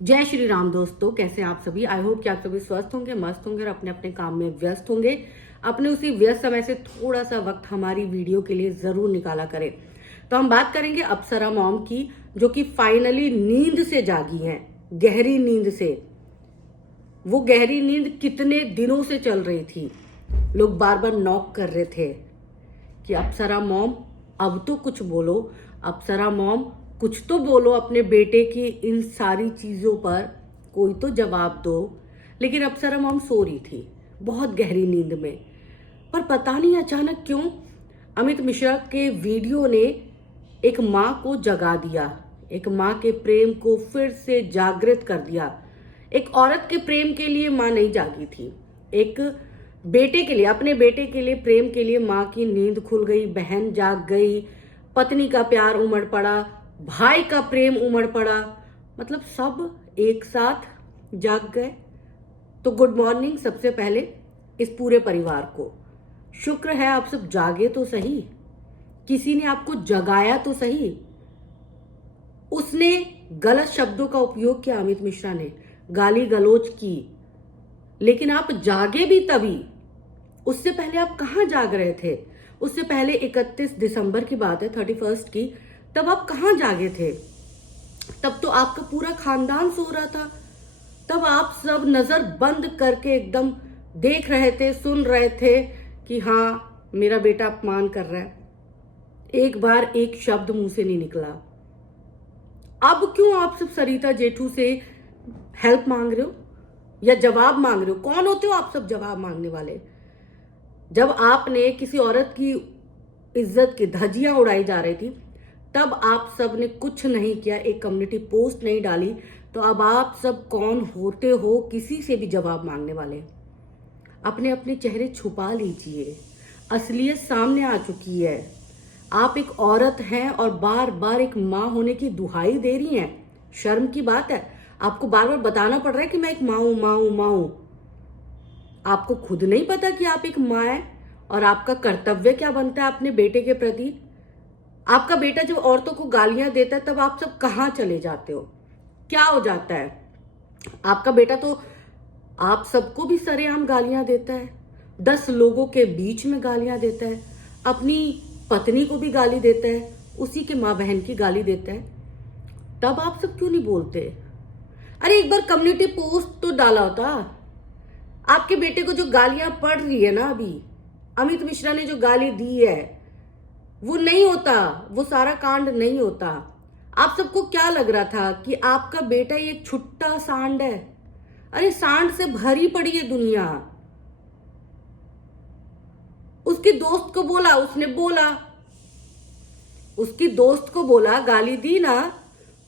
जय श्री राम दोस्तों, कैसे हैं आप सभी। आई होप कि आप सभी स्वस्थ होंगे, मस्त होंगे और अपने अपने काम में व्यस्त होंगे। अपने उसी व्यस्त समय से थोड़ा सा वक्त हमारी वीडियो के लिए जरूर निकाला करें। तो हम बात करेंगे अप्सरा मॉम की, जो कि फाइनली नींद से जागी हैं, गहरी नींद से। वो गहरी नींद कितने दिनों से चल रही थी। लोग बार बार नॉक कर रहे थे कि अप्सरा मॉम अब तो कुछ बोलो, अप्सरा मॉम कुछ तो बोलो अपने बेटे की इन सारी चीजों पर, कोई तो जवाब दो। लेकिन अप्सरा मॉम सो रही थी बहुत गहरी नींद में। पर पता नहीं अचानक क्यों अमित मिश्रा के वीडियो ने एक माँ को जगा दिया, एक माँ के प्रेम को फिर से जागृत कर दिया। एक औरत के प्रेम के लिए माँ नहीं जागी थी, एक बेटे के लिए, अपने बेटे के लिए, प्रेम के लिए माँ की नींद खुल गई, बहन जाग गई, पत्नी का प्यार उमड़ पड़ा, भाई का प्रेम उमड़ पड़ा, मतलब सब एक साथ जाग गए। तो गुड मॉर्निंग सबसे पहले इस पूरे परिवार को। शुक्र है आप सब जागे तो सही, किसी ने आपको जगाया तो सही। उसने गलत शब्दों का उपयोग किया, अमित मिश्रा ने गाली गलौज की, लेकिन आप जागे भी तभी। उससे पहले आप कहां जाग रहे थे? उससे पहले 31 दिसंबर की बात है, 31 की, तब आप कहां जागे थे? तब तो आपका पूरा खानदान सो रहा था। तब आप सब नजर बंद करके एकदम देख रहे थे, सुन रहे थे कि हाँ मेरा बेटा अपमान कर रहा है। एक बार एक शब्द मुंह से नहीं निकला। अब क्यों आप सब सरिता जेठू से हेल्प मांग रहे हो या जवाब मांग रहे हो? कौन होते हो आप सब जवाब मांगने वाले? जब आपने किसी औरत की इज्जत की धज्जियां उड़ाई जा रही थी, तब आप सब ने कुछ नहीं किया, एक कम्युनिटी पोस्ट नहीं डाली। तो अब आप सब कौन होते हो किसी से भी जवाब मांगने वाले? अपने अपने चेहरे छुपा लीजिए, असलियत सामने आ चुकी है। आप एक औरत हैं और बार बार एक माँ होने की दुहाई दे रही हैं। शर्म की बात है, आपको बार बार बताना पड़ रहा है कि मैं एक माँ हूं, माँ हूं, माँ हूं। आपको खुद नहीं पता कि आप एक माँ हैं और आपका कर्तव्य क्या बनता है अपने बेटे के प्रति? आपका बेटा जब औरतों को गालियां देता है, तब आप सब कहां चले जाते हो? क्या हो जाता है? आपका बेटा तो आप सबको भी सरेआम गालियां देता है, 10 लोगों के बीच में गालियां देता है, अपनी पत्नी को भी गाली देता है, उसी के माँ बहन की गाली देता है। तब आप सब क्यों नहीं बोलते? अरे एक बार कम्युनिटी पोस्ट तो डाला होता। आपके बेटे को जो गालियां पड़ रही है ना अभी, अमित मिश्रा ने जो गाली दी है, वो नहीं होता, वो सारा कांड नहीं होता। आप सबको क्या लग रहा था कि आपका बेटा ये छुट्टा सांड है? अरे सांड से भरी पड़ी है दुनिया। उसके दोस्त को बोला, उसने बोला, उसकी दोस्त को बोला, गाली दी ना,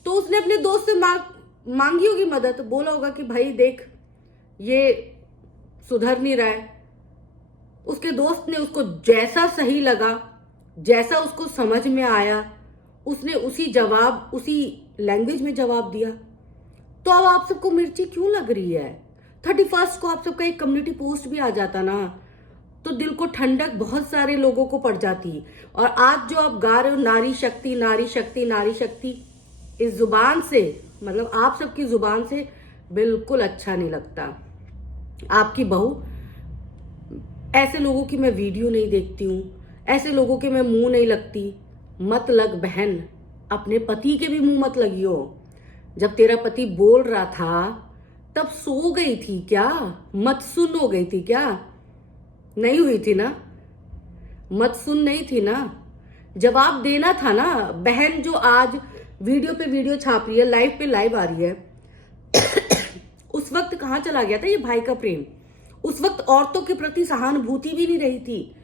तो उसने अपने दोस्त से मांगी होगी मदद, बोला होगा कि भाई देख ये सुधर नहीं रहा है। उसके दोस्त ने उसको जैसा सही लगा, जैसा उसको समझ में आया, उसने उसी लैंग्वेज में जवाब दिया। तो अब आप सबको मिर्ची क्यों लग रही है? 31 को आप सबका एक कम्युनिटी पोस्ट भी आ जाता ना, तो दिल को ठंडक बहुत सारे लोगों को पड़ जाती। और आज जो आप गा रहे हो नारी शक्ति, नारी शक्ति, नारी शक्ति, इस जुबान से, मतलब आप सबकी जुबान से बिल्कुल अच्छा नहीं लगता। आपकी बहू, ऐसे लोगों की मैं वीडियो नहीं देखती हूँ, ऐसे लोगों के मैं मुंह नहीं लगती। मत लग बहन, अपने पति के भी मुंह मत लगी हो। जब तेरा पति बोल रहा था तब सो गई थी क्या? मत सुन हो गई थी क्या? नहीं हुई थी ना? मत सुन नहीं थी ना? जवाब देना था ना। बहन जो आज वीडियो पे वीडियो छाप रही है, लाइव पे लाइव आ रही है, उस वक्त कहां चला गया था ये भाई का प्रेम? उस वक्त औरतों के प्रति सहानुभूति भी नहीं रही थी।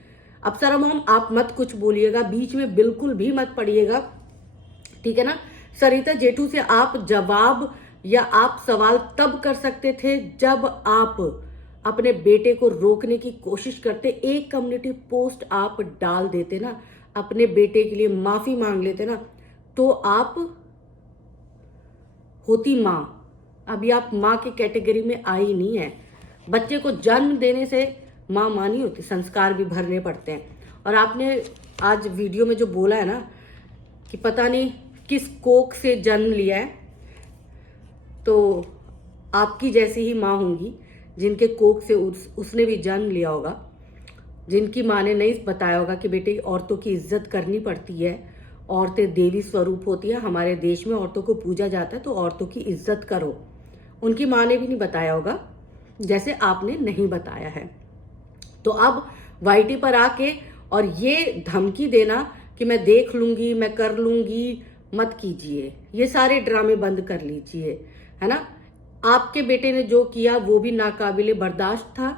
अप्सरा मॉम आप मत कुछ बोलिएगा, बीच में बिल्कुल भी मत पड़िएगा, ठीक है ना? सरिता जेठू से आप जवाब या आप सवाल तब कर सकते थे जब आप अपने बेटे को रोकने की कोशिश करते। एक कम्युनिटी पोस्ट आप डाल देते ना, अपने बेटे के लिए माफी मांग लेते ना, तो आप होती मां। अभी आप मां की कैटेगरी में आई नहीं है। बच्चे को जन्म देने से मां नहीं होती, संस्कार भी भरने पड़ते हैं। और आपने आज वीडियो में जो बोला है ना कि पता नहीं किस कोख से जन्म लिया है, तो आपकी जैसी ही माँ होंगी जिनके कोख से उसने भी जन्म लिया होगा, जिनकी माँ ने नहीं बताया होगा कि बेटे औरतों की इज्जत करनी पड़ती है, औरतें देवी स्वरूप होती है, हमारे देश में औरतों को पूजा जाता है तो औरतों की इज्जत करो। उनकी माँ ने भी नहीं बताया होगा जैसे आपने नहीं बताया है। तो अब वाईटी पर आके और ये धमकी देना कि मैं देख लूंगी, मैं कर लूंगी, मत कीजिए। ये सारे ड्रामे बंद कर लीजिए, है ना। आपके बेटे ने जो किया वो भी नाकाबिले बर्दाश्त था,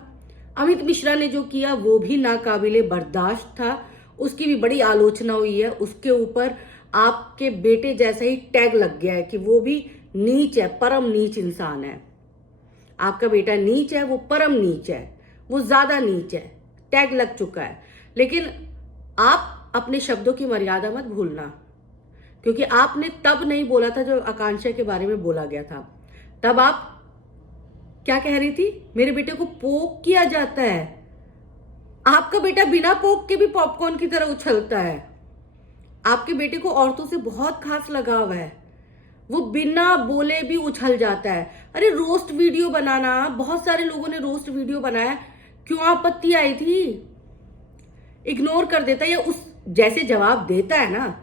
अमित मिश्रा ने जो किया वो भी नाकाबिले बर्दाश्त था, उसकी भी बड़ी आलोचना हुई है। उसके ऊपर आपके बेटे जैसा ही टैग लग गया है कि वो भी नीच है, परम नीच इंसान है। आपका बेटा नीच है, वो परम नीच है, वो ज्यादा नीच है, टैग लग चुका है। लेकिन आप अपने शब्दों की मर्यादा मत भूलना, क्योंकि आपने तब नहीं बोला था जब आकांक्षा के बारे में बोला गया था। तब आप क्या कह रही थी, मेरे बेटे को पोक किया जाता है। आपका बेटा बिना पोक के भी पॉपकॉर्न की तरह उछलता है। आपके बेटे को औरतों से बहुत खास लगाव है, वो बिना बोले भी उछल जाता है। अरे रोस्ट वीडियो बनाना, बहुत सारे लोगों ने रोस्ट वीडियो बनाया, क्यों आपत्ति आई थी? इग्नोर कर देता, या उस जैसे जवाब देता है ना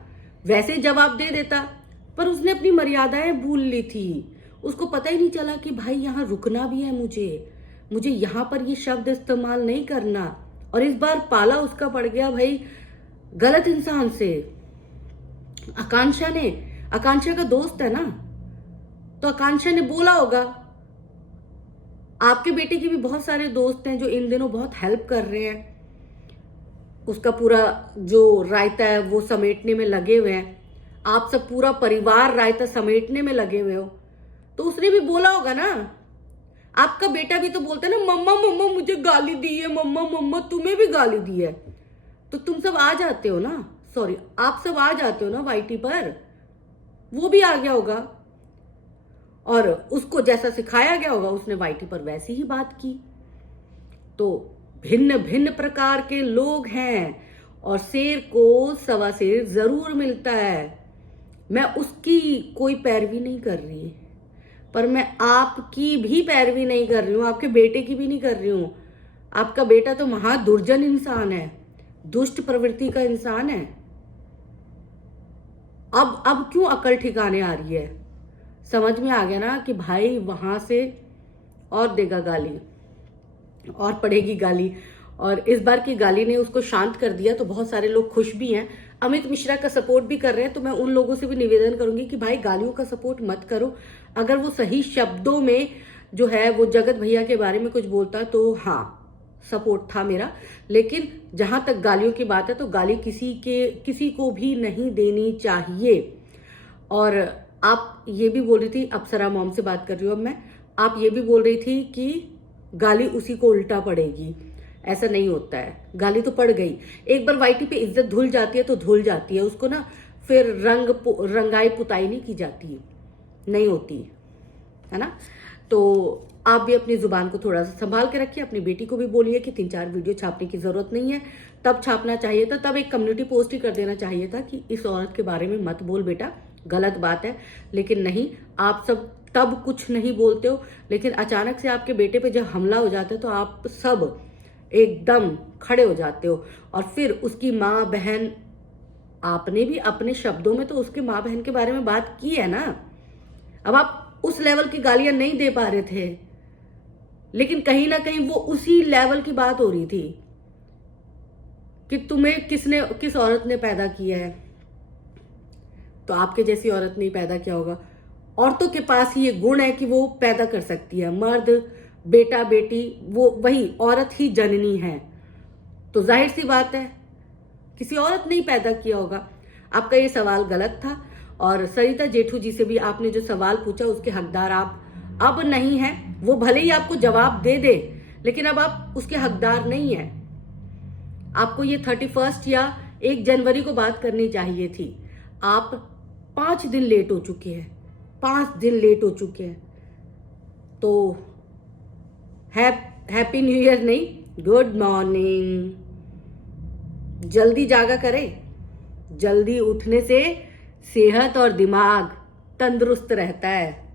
वैसे जवाब दे देता, पर उसने अपनी मर्यादाएं भूल ली थी। उसको पता ही नहीं चला कि भाई यहाँ रुकना भी है, मुझे यहाँ पर ये शब्द इस्तेमाल नहीं करना। और इस बार पाला उसका पड़ गया भाई गलत इंसान से। आकांक्षा का दोस्त है ना, तो आकांक्षा ने बोला होगा। आपके बेटे के भी बहुत सारे दोस्त हैं जो इन दिनों बहुत हेल्प कर रहे हैं, उसका पूरा जो रायता है वो समेटने में लगे हुए हैं। आप सब पूरा परिवार रायता समेटने में लगे हुए हो, तो उसने भी बोला होगा ना। आपका बेटा भी तो बोलता है ना, मम्मा मम्मा मुझे गाली दी है, मम्मा मम्मा तुम्हें भी गाली दी है। तो तुम सब आ जाते हो ना, सॉरी आप सब आ जाते हो ना वाईटी पर। वो भी आ गया होगा और उसको जैसा सिखाया गया होगा उसने वाईटी पर वैसी ही बात की। तो भिन्न भिन्न प्रकार के लोग हैं और शेर को सवा शेर जरूर मिलता है। मैं उसकी कोई पैरवी नहीं कर रही, पर मैं आपकी भी पैरवी नहीं कर रही हूं, आपके बेटे की भी नहीं कर रही हूं। आपका बेटा तो महादुर्जन इंसान है, दुष्ट प्रवृत्ति का इंसान है। अब क्यों अकल ठिकाने आ रही है? समझ में आ गया ना कि भाई वहां से और देगा गाली और पड़ेगी गाली। और इस बार की गाली ने उसको शांत कर दिया, तो बहुत सारे लोग खुश भी हैं, अमित मिश्रा का सपोर्ट भी कर रहे हैं। तो मैं उन लोगों से भी निवेदन करूंगी कि भाई गालियों का सपोर्ट मत करो। अगर वो सही शब्दों में जो है वो जगत भैया के बारे में कुछ बोलता तो हाँ सपोर्ट था मेरा, लेकिन जहां तक गालियों की बात है तो गाली किसी को भी नहीं देनी चाहिए। और आप ये भी बोल रही थी, अप्सरा मॉम से बात कर रही हूँ अब मैं, आप ये भी बोल रही थी कि गाली उसी को उल्टा पड़ेगी। ऐसा नहीं होता है, गाली तो पड़ गई। एक बार वाईटी पे इज्जत धुल जाती है तो धुल जाती है, उसको ना फिर रंगाई पुताई नहीं की जाती, नहीं होती है ना। तो आप भी अपनी जुबान को थोड़ा सा संभाल के रखिए। अपनी बेटी को भी बोलिए कि 3-4 वीडियो छापने की जरूरत नहीं है, तब छापना चाहिए था, तब एक कम्युनिटी पोस्ट ही कर देना चाहिए था कि इस औरत के बारे में मत बोल बेटा, गलत बात है। लेकिन नहीं, आप सब तब कुछ नहीं बोलते हो, लेकिन अचानक से आपके बेटे पे जब हमला हो जाता है तो आप सब एकदम खड़े हो जाते हो। और फिर उसकी माँ बहन, आपने भी अपने शब्दों में तो उसके माँ बहन के बारे में बात की है ना। अब आप उस लेवल की गालियां नहीं दे पा रहे थे, लेकिन कहीं ना कहीं वो उसी लेवल की बात हो रही थी कि तुम्हें किस औरत ने पैदा किया है। तो आपके जैसी औरत ने पैदा किया होगा। औरतों के पास ही ये गुण है कि वो पैदा कर सकती है, मर्द बेटा बेटी वो वही औरत ही जननी है। तो जाहिर सी बात है किसी औरत ने ही पैदा किया होगा। आपका ये सवाल गलत था। और सरिता जेठू जी से भी आपने जो सवाल पूछा उसके हकदार आप अब नहीं है। वो भले ही आपको जवाब दे दे, लेकिन अब आप उसके हकदार नहीं है। आपको ये 31 या 1 जनवरी को बात करनी चाहिए थी। आप 5 दिन लेट हो चुके हैं, 5 दिन लेट हो चुके हैं। तो हैप्पी न्यू ईयर नहीं, गुड मॉर्निंग। जल्दी जागा करें, जल्दी उठने से सेहत और दिमाग तंदुरुस्त रहता है।